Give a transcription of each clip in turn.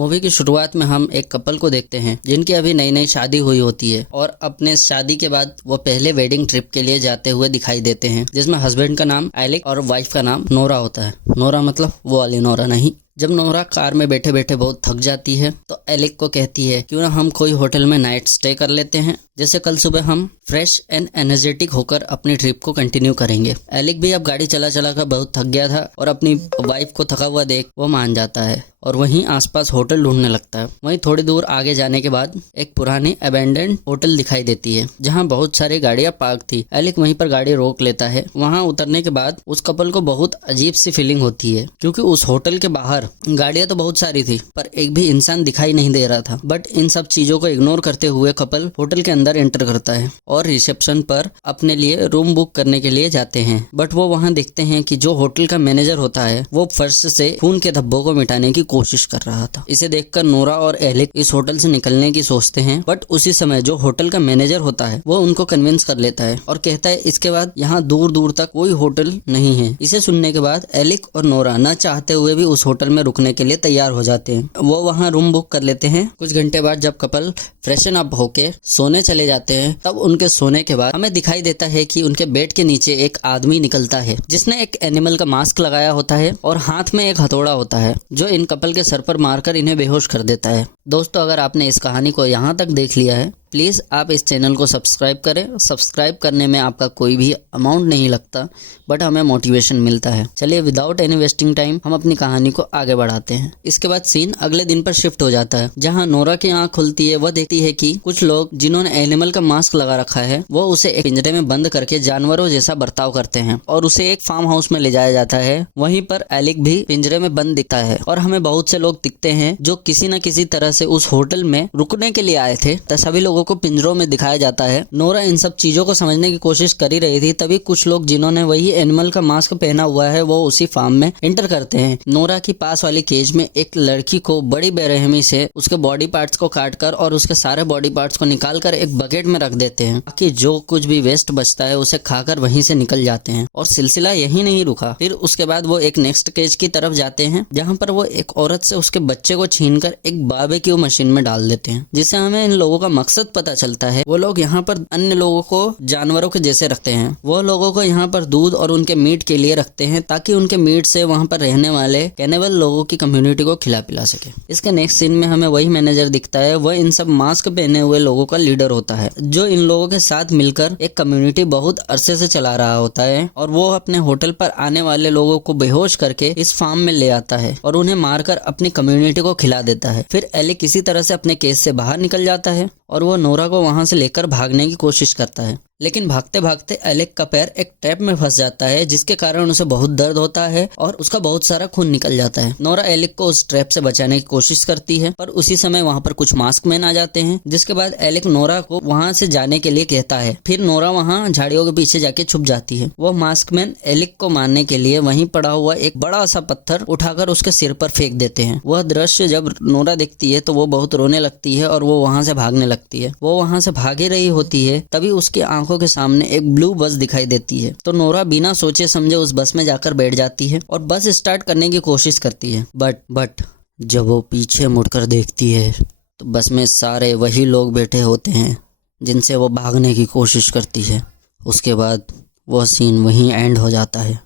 Movie की शुरुआत में हम एक कपल को देखते हैं जिनकी अभी नई नई शादी हुई होती है और अपने शादी के बाद वो पहले वेडिंग ट्रिप के लिए जाते हुए दिखाई देते हैं, जिसमें हस्बैंड का नाम एलेक और वाइफ का नाम नोरा होता है। नोरा मतलब वो वाली नोरा नहीं। जब नोरा कार में बैठे बैठे बहुत थक जाती है तो एलेक को कहती है क्यों ना हम कोई होटल में नाइट स्टे कर लेते हैं, जैसे कल सुबह हम फ्रेश एंड एनर्जेटिक होकर अपनी ट्रिप को कंटिन्यू करेंगे। एलेक भी अब गाड़ी चला चला कर बहुत थक गया था और अपनी वाइफ को थका हुआ देख वो मान जाता है और वहीं आसपास होटल ढूंढने लगता है। वहीं थोड़ी दूर आगे जाने के बाद एक पुरानी अबेंडेंड होटल दिखाई देती है जहां बहुत सारी गाड़ियां पार्क थी। एलेक वहीं पर गाड़ी रोक लेता है। वहां उतरने के बाद उस कपल को बहुत अजीब सी फीलिंग होती है क्योंकि उस होटल के बाहर गाड़ियां तो बहुत सारी थी पर एक भी इंसान दिखाई नहीं दे रहा था। बट इन सब चीजों को इग्नोर करते हुए कपल होटल के अंदर एंटर करता है और रिसेप्शन पर अपने लिए रूम बुक करने के लिए जाते हैं। बट वो वहां देखते हैं कि जो होटल का मैनेजर होता है वो फर्श से खून के धब्बों को मिटाने की कोशिश कर रहा था। इसे देखकर नोरा और एलेक इस होटल से निकलने की सोचते हैं, बट उसी समय जो होटल का मैनेजर होता है वो उनको कन्विंस कर लेता है और कहता है इसके बाद यहाँ दूर दूर तक कोई होटल नहीं है। इसे सुनने के बाद एलेक और नोरा न चाहते हुए भी उस होटल में रुकने के लिए तैयार हो जाते हैं। वो वहाँ रूम बुक कर लेते हैं। कुछ घंटे बाद जब कपल फ्रेशन अप होके सोने चले जाते हैं तब उनके सोने के बाद हमें दिखाई देता है कि उनके बेड के नीचे एक आदमी निकलता है जिसने एक एनिमल का मास्क लगाया होता है और हाथ में एक हथौड़ा होता है जो इन कपल के सर पर मारकर इन्हें बेहोश कर देता है। दोस्तों, अगर आपने इस कहानी को यहाँ तक देख लिया है प्लीज़ आप इस चैनल को सब्सक्राइब करें। सब्सक्राइब करने में आपका कोई भी अमाउंट नहीं लगता बट हमें मोटिवेशन मिलता है। चलिए विदाउट एनी वेस्टिंग टाइम हम अपनी कहानी को आगे बढ़ाते हैं। इसके बाद सीन अगले दिन पर शिफ्ट हो जाता है जहां नोरा की आंख खुलती है। वह देखती है कि कुछ लोग जिन्होंने एनिमल का मास्क लगा रखा है वो उसे एक पिंजरे में बंद करके जानवरों जैसा बर्ताव करते हैं और उसे एक फार्म हाउस में ले जाया जाता है। वहीं पर एलेक भी पिंजरे में बंद दिखता है और हमें बहुत से लोग दिखते हैं जो किसी न किसी तरह से उस होटल में रुकने के लिए आए थे। सभी लोगों को पिंजरों में दिखाया जाता है। नोरा इन सब चीजों को समझने की कोशिश कर ही रही थी, तभी कुछ लोग जिन्होंने वही एनिमल का मास्क पहना हुआ है वो उसी फार्म में एंटर करते हैं। नोरा की पास वाली केज में एक लड़की को बड़ी बेरहमी से उसके बॉडी पार्ट्स को काटकर और उसके सारे बॉडी पार्ट्स को निकालकर एक बकेट में रख देते हैं ताकि जो कुछ भी वेस्ट बचता है उसे खाकर वहीं से निकल जाते हैं। और सिलसिला यही नहीं रुका, फिर उसके बाद वो एक नेक्स्ट केज की तरफ जाते हैं जहाँ पर वो एक औरत से उसके बच्चे को छीनकर एक बारबेक्यू मशीन में डाल देते हैं, जिससे हमें इन लोगों का मकसद पता चलता है। वो लोग यहाँ पर अन्य लोगों को जानवरों के जैसे रखते हैं। वो लोगों को यहाँ पर दूध और उनके मीट के लिए रखते हैं ताकि उनके मीट से वहाँ पर रहने वाले कैनिबल लोगों की कम्युनिटी को खिला पिला सके। इसके नेक्स्ट सीन में हमें वही मैनेजर दिखता है। वह इन सब मास्क पहने हुए लोगों का लीडर होता है जो इन लोगों के साथ मिलकर एक कम्युनिटी बहुत अरसे से चला रहा होता है और वो अपने होटल पर आने वाले लोगों को बेहोश करके इस फार्म में ले आता है और उन्हें मारकर अपनी कम्युनिटी को खिला देता है। फिर एलेक किसी तरह से अपने केस से बाहर निकल जाता है और वो नोरा को वहां से लेकर भागने की कोशिश करता है, लेकिन भागते भागते एलेक का पैर एक ट्रैप में फंस जाता है जिसके कारण उसे बहुत दर्द होता है और उसका बहुत सारा खून निकल जाता है। नोरा एलेक को उस ट्रैप से बचाने की कोशिश करती है पर उसी समय वहां पर कुछ मास्क मैन आ जाते हैं, जिसके बाद एलेक नोरा को वहां से जाने के लिए कहता है। फिर नोरा वहां झाड़ियों के पीछे जाके छुप जाती है। वो मास्क मैन एलेक को मारने के लिए वहीं पड़ा हुआ एक बड़ा सा पत्थर उठाकर उसके सिर पर फेंक देते हैं। वह दृश्य जब नोरा देखती है तो वो बहुत रोने लगती है और वो वहां से भागने लगती है। वो वहां से भाग ही रही होती है तभी उसकी आंखों के सामने एक ब्लू बस दिखाई देती है तो नोरा बिना सोचे समझे उस बस में जाकर बैठ जाती है और बस स्टार्ट करने की कोशिश करती है। बट जब वो पीछे मुड़कर देखती है तो बस में सारे वही लोग बैठे होते हैं जिनसे वो भागने की कोशिश करती है। उसके बाद वह सीन वहीं एंड हो जाता है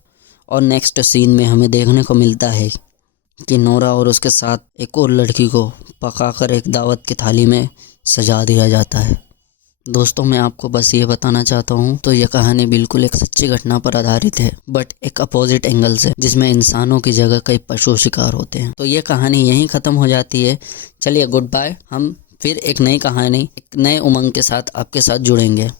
और नेक्स्ट सीन में हमें देखने को मिलता है कि नोरा और उसके साथ एक और लड़की को पकाकर एक दावत की थाली में सजा दिया जाता है। दोस्तों, मैं आपको बस ये बताना चाहता हूँ तो यह कहानी बिल्कुल एक सच्ची घटना पर आधारित है बट एक अपोजिट एंगल से, जिसमें इंसानों की जगह कई पशु शिकार होते हैं। तो ये कहानी यहीं ख़त्म हो जाती है। चलिए गुड बाय। हम फिर एक नई कहानी एक नए उमंग के साथ आपके साथ जुड़ेंगे।